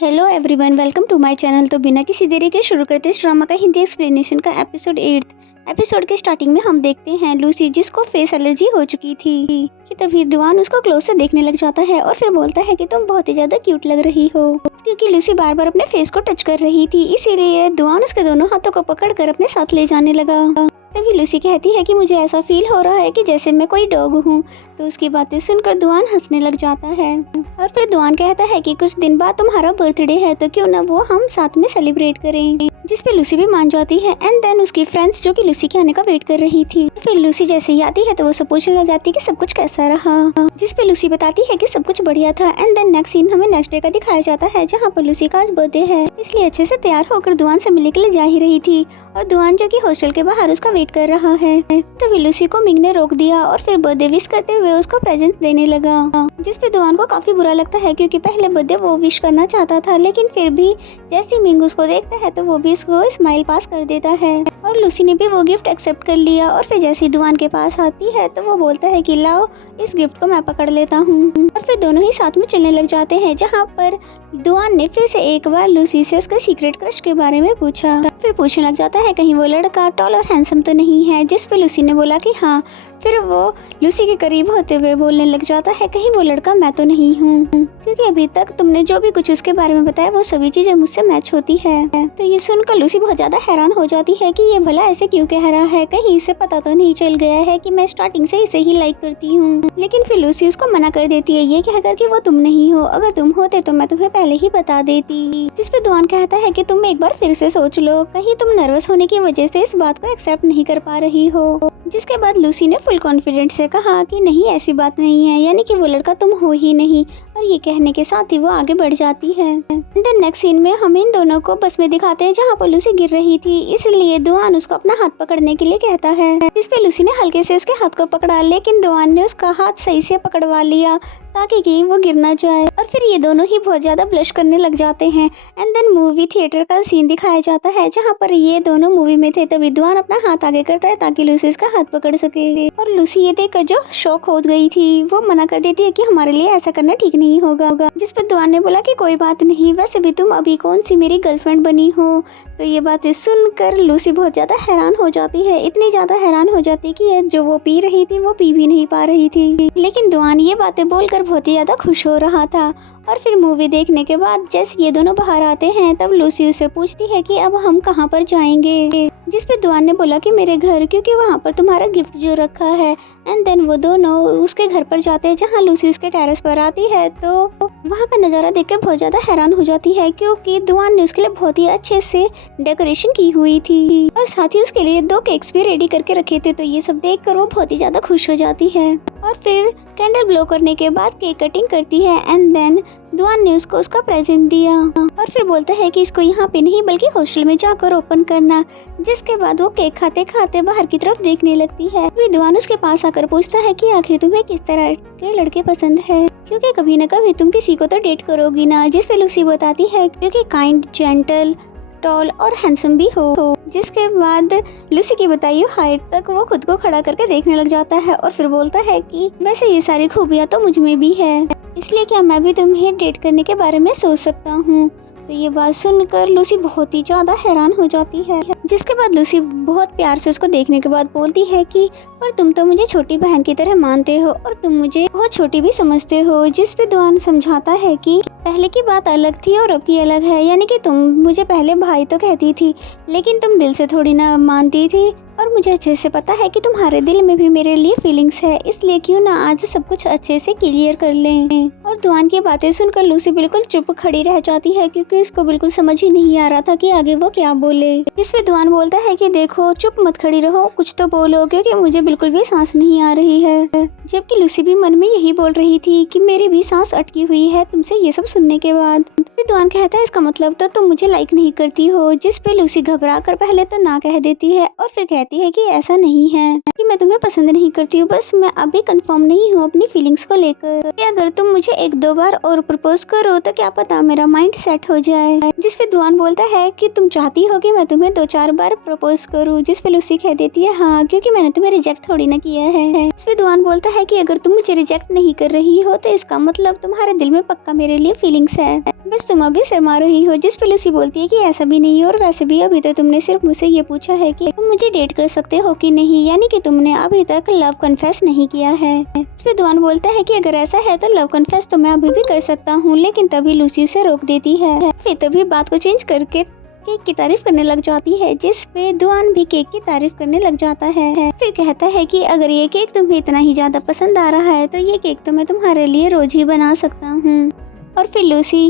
Hello everyone, welcome to my channel. तो बिना किसी देरी के शुरू करते इस ड्रामा का हिंदी एक्सप्लेनेशन का एपिसोड 8। एपिसोड के स्टार्टिंग में हम देखते हैं लूसी जिसको फेस एलर्जी हो चुकी थी कि तभी दुआन उसको क्लोज से देखने लग जाता है और फिर बोलता है कि तुम बहुत ही ज्यादा क्यूट लग रही हो, क्योंकि लूसी बार बार अपने फेस को टच कर रही थी। इसीलिए दुआन उसके दोनों हाथों को पकड़कर अपने साथ ले जाने लगा। तभी लूसी कहती है कि मुझे ऐसा फील हो रहा है कि जैसे मैं कोई डॉग हूँ। तो उसकी बातें सुनकर दुआन हंसने लग जाता है और फिर दुआन कहता है कि कुछ दिन बाद तुम्हारा बर्थडे है तो क्यों ना वो हम साथ में सेलिब्रेट करें, जिस पे लूसी भी मान जाती है। एंड देन उसकी फ्रेंड्स जो कि लूसी के आने का वेट कर रही थी, फिर लूसी जैसे ही आती है तो वो सब पूछने लग जाती है कि सब कुछ कैसा रहा, जिस पे लूसी बताती है कि सब कुछ बढ़िया था। एंड देन नेक्स्ट सीन हमें नेक्स्ट डे का दिखाया जाता है जहाँ पर लूसी का आज बर्थडे है, इसलिए अच्छे से तैयार होकर दुआन से मिलने के लिए जा ही रही थी और दुआन जो कि हॉस्टल के बाहर उसका वेट कर रहा है। तभी लूसी को मिंग ने रोक दिया और फिर बर्थडे विश करते हुए उसको प्रेजेंट देने लगा, जिस पे दुआन को काफी बुरा लगता है क्योंकि पहले बर्थडे वो विश करना चाहता था, लेकिन फिर भी जैसे ही मिंग उसको देखता है तो वो भी उसको स्माइल पास कर देता है और लूसी ने भी वो गिफ्ट एक्सेप्ट कर लिया। और फिर जैसे ही दुआन के पास आती है तो वो बोलता है कि लाओ इस गिफ्ट को मैं पकड़ लेता हूँ, और फिर दोनों ही साथ में चलने लग जाते हैं। जहाँ पर दुआन ने फिर से एक बार लूसी से उसके सीक्रेट क्रश के बारे में पूछा, फिर पूछने लग जाता है कहीं वो लड़का टॉल और हैंडसम तो नहीं है, जिस पे लूसी ने बोला कि हाँ। फिर वो लूसी के करीब होते हुए बोलने लग जाता है कहीं वो लड़का मैं तो नहीं हूँ, क्योंकि अभी तक तुमने जो भी कुछ उसके बारे में बताया वो सभी चीजें मुझसे मैच होती है। तो ये सुनकर लूसी बहुत ज्यादा हैरान हो जाती है कि ये भला ऐसे क्यों कह रहा है, कहीं इसे पता तो नहीं चल गया है कि मैं स्टार्टिंग से इसे ही लाइक करती हूँ। लेकिन फिर लूसी उसको मना कर देती है ये कहकर कि वो तुम नहीं हो, अगर तुम होते तो मैं तुम्हें पहले ही बता देती। जिस पे दुआन कहता है कि तुम एक बार फिर से सोच लो, कहीं तुम नर्वस होने की वजह से इस बात को एक्सेप्ट नहीं कर पा रही हो। जिसके बाद लूसी ने फुल कॉन्फिडेंस से कहा कि नहीं ऐसी बात नहीं है, यानी कि वो लड़का तुम हो ही नहीं, और ये कहने के साथ ही वो आगे बढ़ जाती है। देन नेक्स्ट सीन में हम इन दोनों को बस में दिखाते हैं जहाँ पर लूसी गिर रही थी, इसलिए दुआन उसको अपना हाथ पकड़ने के लिए कहता है, जिस पे लूसी ने हल्के से उसके हाथ को पकड़ा, लेकिन दुआन ने उसका हाथ सही से पकड़वा लिया ताकि कि वो गिर ना जाए। और फिर ये दोनों ही बहुत ज्यादा ब्लश करने लग जाते हैं। एंड देन मूवी थिएटर का सीन दिखाया जाता है जहाँ पर ये दोनों मूवी में थे। तभी दुआन अपना हाथ आगे करता है ताकि लूसी इसका हाथ पकड़ सके, और लूसी ये देखकर जो शॉक हो गई थी वो मना कर देती है कि हमारे लिए ऐसा करना ठीक नहीं होगा, जिस पर दुआन ने बोला कि कोई बात नहीं, वैसे भी तुम अभी कौन सी मेरी गर्लफ्रेंड बनी हो। तो ये बातें सुनकर लूसी बहुत ज्यादा हैरान हो जाती है, इतनी ज्यादा हैरान हो जाती कि जो वो पी रही थी वो पी भी नहीं पा रही थी। लेकिन दुआन ये बातें बोलकर बहुत ही ज्यादा खुश हो रहा था। और फिर मूवी देखने के बाद जैसे ये दोनों बाहर आते हैं तब लूसी उसे पूछती है कि अब हम कहाँ पर जाएंगे, जिस पे दुआन ने बोला कि मेरे घर, क्योंकि वहाँ पर तुम्हारा गिफ्ट जो रखा है। एंड देन वो दोनों उसके घर पर जाते हैं जहाँ लूसी उसके टेरेस पर आती है तो वहाँ का नज़ारा देखकर बहुत ज़्यादा हैरान हो जाती है, क्योंकि दुआन ने उसके लिए बहुत ही अच्छे से डेकोरेशन की हुई थी और साथ ही उसके लिए 2 केक्स भी रेडी करके रखे थे। तो ये सब देखकर वो बहुत ही ज़्यादा खुश हो जाती है और फिर कैंडल ब्लो करने के बाद केक कटिंग करती है। एंड देन दुआन ने उसको उसका प्रेजेंट दिया और फिर बोलता है कि इसको यहाँ पे नहीं बल्कि हॉस्टल में जाकर ओपन करना। जिसके बाद वो केक खाते खाते बाहर की तरफ देखने लगती है। फिर दुआन उसके पास आकर पूछता है कि आखिर तुम्हें किस तरह के लड़के पसंद है, क्योंकि कभी न कभी तुम किसी को तो डेट करोगी ना। जिस पे लूसी बताती है क्योंकि काइंड, जेंटल, टॉल और हैंडसम भी हो। जिसके बाद लूसी की बताई हाइट तक वो खुद को खड़ा करके देखने लग जाता है और फिर बोलता है कि वैसे ये सारी खूबियाँ तो मुझ में भी है, इसलिए क्या मैं भी तुम्हें डेट करने के बारे में सोच सकता हूँ। तो ये बात सुनकर लूसी बहुत ही ज्यादा हैरान हो जाती है। जिसके बाद लूसी बहुत प्यार से उसको देखने के बाद बोलती है कि पर तुम तो मुझे छोटी बहन की तरह मानते हो और तुम मुझे बहुत छोटी भी समझते हो। जिस पे दुआन समझाता है कि पहले की बात अलग थी और अब की अलग है, यानी कि तुम मुझे पहले भाई तो कहती थी लेकिन तुम दिल से थोड़ी ना मानती थी, और मुझे अच्छे से पता है कि तुम्हारे दिल में भी मेरे लिए फीलिंग्स है, इसलिए क्यों ना आज सब कुछ अच्छे से क्लियर कर लें। और दुआन की बातें सुनकर लूसी बिल्कुल चुप खड़ी रह जाती है, क्योंकि उसको बिल्कुल समझ ही नहीं आ रहा था कि आगे वो क्या बोले। जिस पे दुआन बोलता है कि देखो चुप मत खड़ी रहो, कुछ तो बोलो, क्योंकि मुझे बिल्कुल भी सांस नहीं आ रही है। जबकि लूसी भी मन में यही बोल रही थी कि मेरी भी सांस अटकी हुई है तुमसे ये सब सुनने के बाद। फिर दुआन कहता है इसका मतलब तो तुम मुझे लाइक नहीं करती हो। जिस पे लूसी घबरा कर पहले तो ना कह देती है और फिर कहती कहती है कि ऐसा नहीं है कि मैं तुम्हें पसंद नहीं करती हूँ, बस मैं अभी कंफर्म नहीं हूँ अपनी फीलिंग्स को लेकर। कि अगर तुम मुझे 1-2 बार और प्रपोज करो तो क्या पता मेरा माइंड सेट हो जाए। जिस पे दुआन बोलता है कि तुम चाहती हो कि मैं तुम्हें 2-4 बार प्रपोज करूँ, जिस पे लूसी कह देती है हाँ, क्योंकि मैंने तुम्हें रिजेक्ट थोड़ी ना किया है। इस पे दुआन बोलता है कि अगर तुम मुझे रिजेक्ट नहीं कर रही हो तो इसका मतलब तुम्हारे दिल में पक्का मेरे लिए फीलिंग्स है, बस तुम अभी शर्मा रही हो। जिस पे लूसी बोलती है कि ऐसा भी नहीं है, और वैसे भी अभी तो तुमने सिर्फ मुझसे ये पूछा है कि तुम मुझे डेट कर सकते हो कि नहीं, यानी कि तुमने अभी तक लव कन्फेस नहीं किया है। इस पे दुआन बोलता है कि अगर ऐसा है तो लव कन्फेस तो मैं अभी भी कर सकता हूँ, लेकिन तभी लूसी उसे रोक देती है। फिर तभी बात को चेंज करके केक की तारीफ करने लग जाती है, जिस पे दुआन भी केक की तारीफ करने लग जाता है। फिर कहता है कि अगर ये केक तुम्हें इतना ही ज्यादा पसंद आ रहा है तो ये केक तो मैं तुम्हारे लिए रोज ही बना सकता हूँ। और फिर लूसी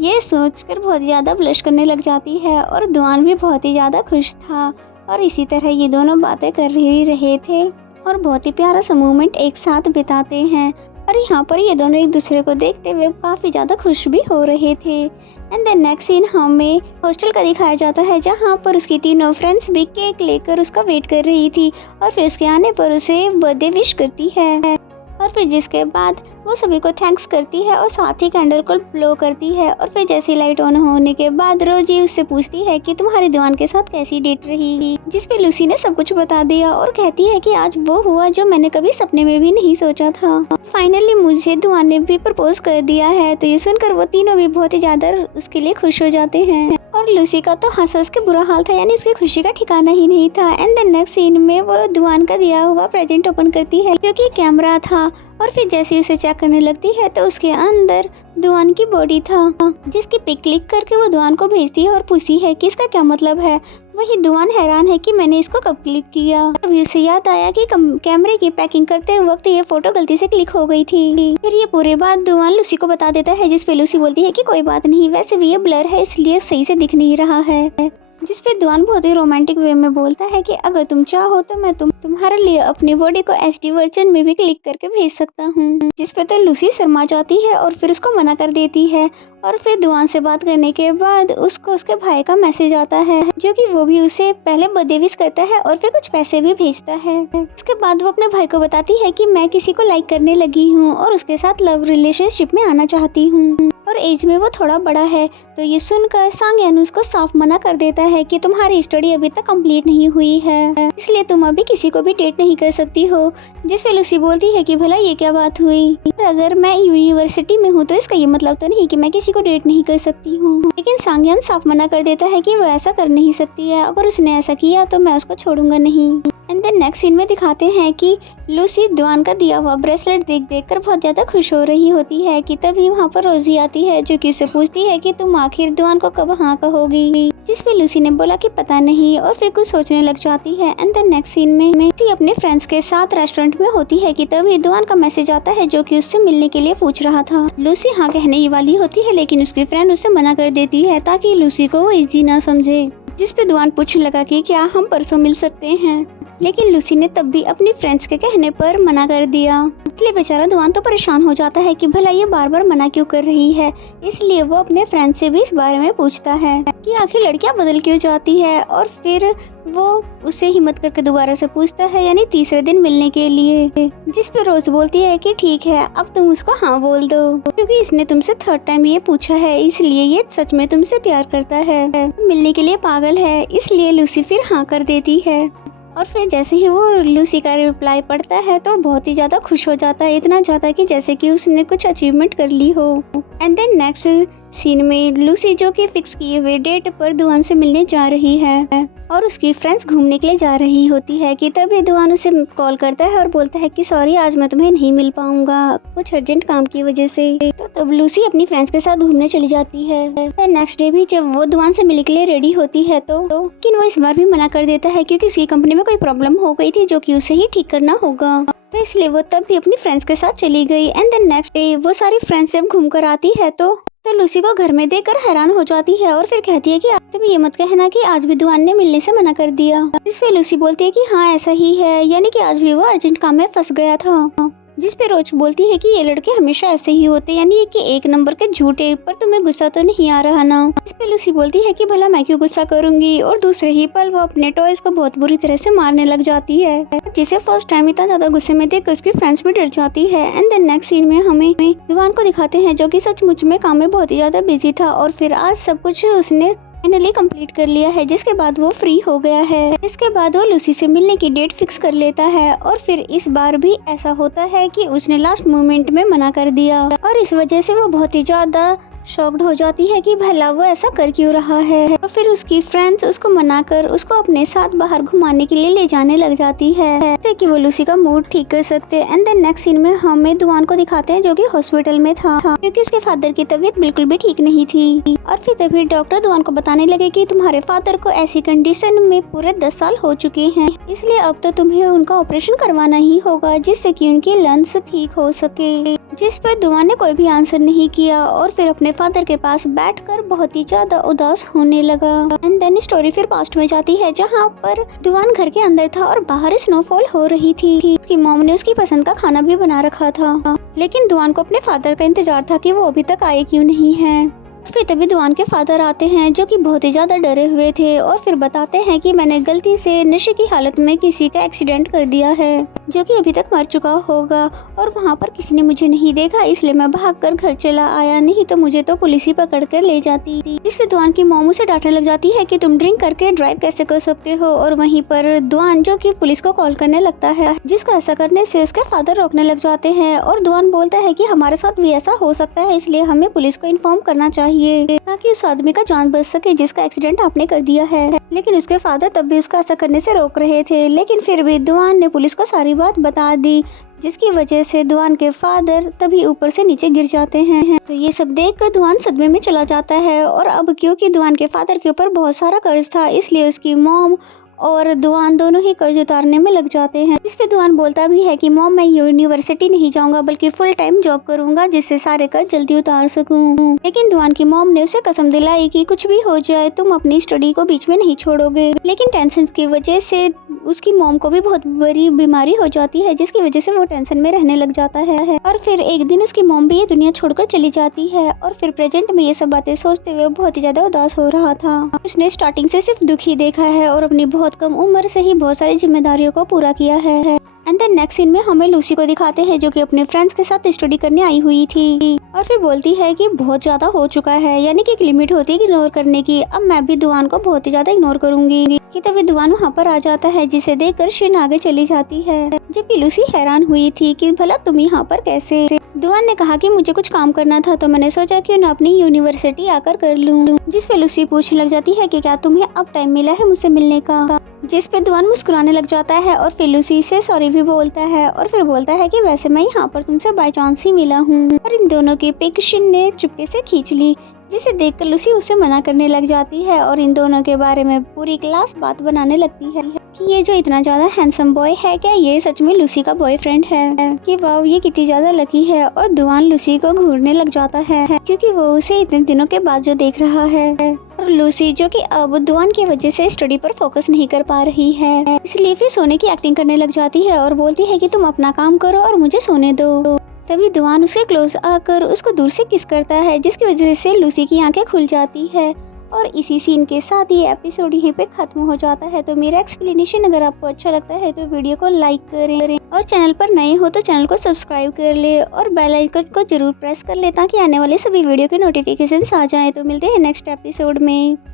ये सोचकर बहुत ज़्यादा ब्लश करने लग जाती है, और दुआन भी बहुत ही ज़्यादा खुश था। और इसी तरह ये दोनों बातें कर ही रहे थे और बहुत ही प्यारा सा मोमेंट एक साथ बिताते हैं। और यहाँ पर ये दोनों एक दूसरे को देखते हुए काफ़ी ज़्यादा खुश भी हो रहे थे। एंड देन नेक्स्ट सीन हमें हॉस्टल का दिखाया जाता है, जहाँ पर उसकी तीनों फ्रेंड्स भी केक लेकर उसका वेट कर रही थी, और फिर उसके आने पर उसे बर्थडे विश करती है। और फिर जिसके बाद वो सभी को थैंक्स करती है और साथ ही कैंडल को ब्लो करती है। और फिर जैसी लाइट ऑन होने के बाद रोजी उससे पूछती है कि तुम्हारे दीवान के साथ कैसी डेट रही, जिस पे लूसी ने सब कुछ बता दिया और कहती है कि आज वो हुआ जो मैंने कभी सपने में भी नहीं सोचा था। फाइनली मुझे दुआन ने भी प्रपोज कर दिया है। तो ये सुनकर वो तीनों भी बहुत ही ज्यादा उसके लिए खुश हो जाते हैं। और लूसी का तो हंस के बुरा हाल था, यानी उसकी खुशी का ठिकाना ही नहीं था। एंड द नेक्स्ट सीन में वो दुआन का दिया हुआ प्रेजेंट ओपन करती है, क्योंकि कैमरा था। और फिर जैसे उसे चेक करने लगती है तो उसके अंदर दुआन की बॉडी था, जिसकी पिक क्लिक करके वो दुआन को भेजती है और पूछती है कि इसका क्या मतलब है। वही दुआन हैरान है कि मैंने इसको कब क्लिक किया। अभी उसे याद आया कि कैमरे की पैकिंग करते वक्त ये फोटो गलती से क्लिक हो गई थी। फिर ये पूरी बात दुआन लूसी को बता देता है, जिस पे लूसी बोलती है कि कोई बात नहीं, वैसे भी ये ब्लर है इसलिए सही से दिख नहीं रहा है। जिस पे दुआन बहुत ही रोमांटिक वे में बोलता है कि अगर तुम चाहो तो मैं तुम्हारे लिए अपनी बॉडी को HD वर्जन में भी क्लिक करके भेज सकता हूँ। जिस पे तो लूसी शर्मा जाती है और फिर उसको मना कर देती है। और फिर दुआन से बात करने के बाद उसको उसके भाई का मैसेज आता है, जो कि वो भी उसे पहले बर्थडे विश करता है और फिर कुछ पैसे भी भेजता है। इसके बाद वो अपने भाई को बताती है कि मैं किसी को लाइक करने लगी हूँ और उसके साथ लव रिलेशनशिप में आना चाहती हूँ, और एज में वो थोड़ा बड़ा है। तो ये सुनकर सांगयान उसको साफ मना कर देता है कि तुम्हारी स्टडी अभी तक कंप्लीट नहीं हुई है, इसलिए तुम अभी किसी को भी डेट नहीं कर सकती हो। जिस पे लूसी बोलती है कि भला ये क्या बात हुई, अगर मैं यूनिवर्सिटी में हूँ तो इसका ये मतलब तो नहीं कि मैं किसी को डेट नहीं कर सकती हूँ। लेकिन सांगयान साफ मना कर देता है कि वो ऐसा कर नहीं सकती है, अगर उसने ऐसा किया तो मैं उसको छोड़ूंगा नहीं। एंड देन नेक्स्ट सीन में दिखाते हैं कि लूसी दुआन का दिया हुआ ब्रेसलेट देख कर बहुत ज़्यादा खुश हो रही होती है कि तभी वहाँ पर रोजी आती है, जो कि उससे पूछती है कि तुम आखिर दुआन को कब हाँ कहोगी। जिस पे लूसी ने बोला कि पता नहीं, और फिर कुछ सोचने लग जाती है। एंड देन नेक्स्ट सीन में लूसी अपने फ्रेंड्स के साथ रेस्टोरेंट में होती है कि तभी दुआन का मैसेज आता है, जो कि उससे मिलने के लिए पूछ रहा था। लूसी हाँ कहने ही वाली होती है, लेकिन उसकी फ्रेंड उससे मना कर देती है ताकि लूसी को वो इजी ना समझे। जिस पे दुआन पूछने लगा कि क्या हम परसों मिल सकते हैं, लेकिन लूसी ने तब भी अपनी फ्रेंड्स के कहने पर मना कर दिया। इसलिए बेचारा दुआन तो परेशान हो जाता है कि भला ये बार बार मना क्यों कर रही है। इसलिए वो अपने फ्रेंड से भी इस बारे में पूछता है कि आखिर लड़कियां बदल क्यों जाती है। और फिर वो उसे हिम्मत करके दोबारा से पूछता है, यानी तीसरे दिन मिलने के लिए। जिस पे रोज बोलती है कि ठीक है, अब तुम उसको हाँ बोल दो, क्योंकि इसने तुमसे 3rd टाइम ये पूछा है, इसलिए ये सच में तुमसे प्यार करता है, मिलने के लिए पागल है। इसलिए लूसी फिर हाँ कर देती है। और फिर जैसे ही वो लूसी का रिप्लाई पढ़ता है तो बहुत ही ज़्यादा खुश हो जाता है, इतना ज़्यादा कि जैसे कि उसने कुछ अचीवमेंट कर ली हो। एंड देन नेक्स्ट सीन में लूसी, जो कि फिक्स किए हुए डेट पर दुआन से मिलने जा रही है और उसकी फ्रेंड्स घूमने के लिए जा रही होती है कि तभी दुआन उसे कॉल करता है और बोलता है कि सॉरी, आज मैं तुम्हें नहीं मिल पाऊंगा कुछ अर्जेंट काम की वजह से। तो तब लूसी अपनी फ्रेंड्स के साथ घूमने चली जाती है। नेक्स्ट डे भी जब वो दुआन से मिलने के लिए रेडी होती है तो लेकिन वो इस बार भी मना कर देता है, क्योंकि उसकी कंपनी में कोई प्रॉब्लम हो गई थी जो कि उसे ही ठीक करना होगा। तो इसलिए वो तब भी अपनी फ्रेंड्स के साथ चली गई। एंड देन नेक्स्ट डे वो सारी फ्रेंड्स जब घूम कर आती है तो लूसी को घर में देखकर हैरान हो जाती है और फिर कहती है कि तुम ये मत कहना कि आज भी दुआन ने मिलने से मना कर दिया। इस पे लूसी बोलती है कि हाँ ऐसा ही है, यानी कि आज भी वो अर्जेंट काम में फंस गया था। जिस पे रोज बोलती है कि ये लड़के हमेशा ऐसे ही होते, यानी कि एक नंबर के झूठे, पर तुम्हें गुस्सा तो नहीं आ रहा ना। इस पे लूसी बोलती है कि भला मैं क्यों गुस्सा करूंगी, और दूसरे ही पल वो अपने टॉयज को बहुत बुरी तरह से मारने लग जाती है, जिसे फर्स्ट टाइम इतना ज्यादा गुस्से में देख उसकी फ्रेंड्स भी डर जाती है। एंड देन नेक्स्ट सीन में हमें दुआन को दिखाते हैं जो कि सचमुच में काम में बहुत ही ज्यादा बिजी था, और फिर आज सब कुछ उसने फाइनली कंप्लीट कर लिया है, जिसके बाद वो फ्री हो गया है। इसके बाद वो लूसी से मिलने की डेट फिक्स कर लेता है, और फिर इस बार भी ऐसा होता है कि उसने लास्ट मोमेंट में मना कर दिया, और इस वजह से वो बहुत ही ज्यादा शॉक्ड हो जाती है कि भला वो ऐसा कर क्यों रहा है। तो फिर उसकी फ्रेंड्स उसको मनाकर उसको अपने साथ बाहर घुमाने के लिए ले जाने लग जाती है, जैसे कि वो लूसी का मूड ठीक कर सकते। एंड देन नेक्स्ट सीन में हमें दुआन को दिखाते हैं जो कि हॉस्पिटल में था, क्योंकि उसके फादर की तबीयत बिल्कुल भी ठीक नहीं थी। और फिर तभी डॉक्टर दुआन को बताने लगे कि तुम्हारे फादर को ऐसी कंडीशन में पूरे 10 साल हो चुके हैं, इसलिए अब तो तुम्हें उनका ऑपरेशन करवाना ही होगा, जिससे कि उनकी लंग्स ठीक हो सके। जिस पर दुआन ने कोई भी आंसर नहीं किया, और फिर अपने फादर के पास बैठकर बहुत ही ज्यादा उदास होने लगा। एंड देन स्टोरी फिर पास्ट में जाती है, जहाँ पर दुआन घर के अंदर था और बाहर स्नोफॉल हो रही थी। उसकी मॉम ने उसकी पसंद का खाना भी बना रखा था, लेकिन दुआन को अपने फादर का इंतजार था कि वो अभी तक आए क्यों नहीं है। फिर तभी दुआन के फादर आते हैं जो कि बहुत ही ज्यादा डरे हुए थे, और फिर बताते हैं कि मैंने गलती से नशे की हालत में किसी का एक्सीडेंट कर दिया है, जो कि अभी तक मर चुका होगा, और वहाँ पर किसी ने मुझे नहीं देखा, इसलिए मैं भागकर घर चला आया, नहीं तो मुझे तो पुलिस ही पकड़ कर ले जाती। इस पे दुआन की मॉम उसे डांटने लग जाती है कि तुम ड्रिंक करके ड्राइव कैसे कर सकते हो, और वहीं पर दुआन जो कि पुलिस को कॉल करने लगता है, जिसको ऐसा करने से उसके फादर रोकने लग जाते हैं। और दुआन बोलता है कि हमारे साथ भी ऐसा हो सकता है, इसलिए हमें पुलिस को इन्फॉर्म करना चाहिए ताकि उस आदमी का जान बच सके जिसका एक्सीडेंट आपने कर दिया है। लेकिन उसके फादर तब भी उसको ऐसा करने से रोक रहे थे, लेकिन फिर भी दुआन ने पुलिस को सारी बात बता दी, जिसकी वजह से दुआन के फादर तभी ऊपर से नीचे गिर जाते हैं। तो ये सब देखकर दुआन सदमे में चला जाता है, और अब क्योंकि दुआन के फादर के ऊपर बहुत सारा कर्ज था, इसलिए उसकी मॉम और दुआन दोनों ही कर्ज उतारने में लग जाते हैं। इस पे दुआन बोलता भी है कि मॉम मैं यूनिवर्सिटी नहीं जाऊंगा बल्कि फुल टाइम जॉब करूंगा, जिससे सारे कर्ज जल्दी उतार सकूं। लेकिन दुआन की मॉम ने उसे कसम दिलाई कि कुछ भी हो जाए तुम अपनी स्टडी को बीच में नहीं छोड़ोगे। लेकिन टेंशन की वजह से उसकी मॉम को भी बहुत बड़ी बीमारी हो जाती है, जिसकी वजह से वो टेंशन में रहने लग जाता है। और फिर एक दिन उसकी मॉम भी ये दुनिया छोड़कर चली जाती है, और फिर प्रेजेंट में ये सब बातें सोचते हुए बहुत ही ज्यादा उदास हो रहा था। उसने स्टार्टिंग से सिर्फ दुख ही देखा है, और अपनी बहुत कम उम्र से ही बहुत सारी जिम्मेदारियों को पूरा किया है। एंड देन नेक्स्ट सीन में हमें लूसी को दिखाते हैं जो कि अपने फ्रेंड्स के साथ स्टडी करने आई हुई थी, और फिर बोलती है कि बहुत ज्यादा हो चुका है, यानी कि एक लिमिट होती है इग्नोर करने की, अब मैं भी दुआन को बहुत ही ज्यादा इग्नोर करूंगी। कि तभी दुआन वहाँ पर आ जाता है, जिसे देखकर शिन आगे चली जाती है, जबकि लूसी हैरान हुई थी कि भला तुम यहाँ पर कैसे। दुआन ने कहा कि मुझे कुछ काम करना था, तो मैंने सोचा क्यों ना अपनी यूनिवर्सिटी आकर कर लूँ। जिस पे लूसी पूछने लग जाती है कि क्या तुम्हें अब टाइम मिला है मुझसे मिलने का, जिस पे दुआन मुस्कुराने लग जाता है, और फिर लूसी से सॉरी भी बोलता है, और फिर बोलता है कि वैसे मैं यहाँ पर तुमसे बाय चांस ही मिला हूँ। और इन दोनों की पिक शिन ने चुपके से खींच ली, जिसे देखकर लूसी उसे मना करने लग जाती है, और इन दोनों के बारे में पूरी क्लास बात बनाने लगती है कि ये जो इतना ज्यादा हैंडसम बॉय है, क्या ये सच में लूसी का बॉयफ्रेंड है, कि वाव ये कितनी ज्यादा लकी है। और दुआन लूसी को घूरने लग जाता है, क्योंकि वो उसे इतने दिनों के बाद जो देख रहा है। और लूसी जो कि अब दुआन की वजह से स्टडी पर फोकस नहीं कर पा रही है, इसलिए फिर सोने की एक्टिंग करने लग जाती है, और बोलती है कि तुम अपना काम करो और मुझे सोने दो। तभी दुआन उसके क्लोज आकर उसको दूर से किस करता है, जिसकी वजह से लूसी की आंखें खुल जाती है। और इसी सीन के साथ ये एपिसोड यहीं पे खत्म हो जाता है। तो मेरा एक्सप्लेनेशन अगर आपको अच्छा लगता है तो वीडियो को लाइक करें, और चैनल पर नए हो तो चैनल को सब्सक्राइब कर ले, और बेल आइकन को जरूर प्रेस कर ले ताकि आने वाले सभी वीडियो के नोटिफिकेशन आ जाएं। तो मिलते हैं नेक्स्ट एपिसोड में।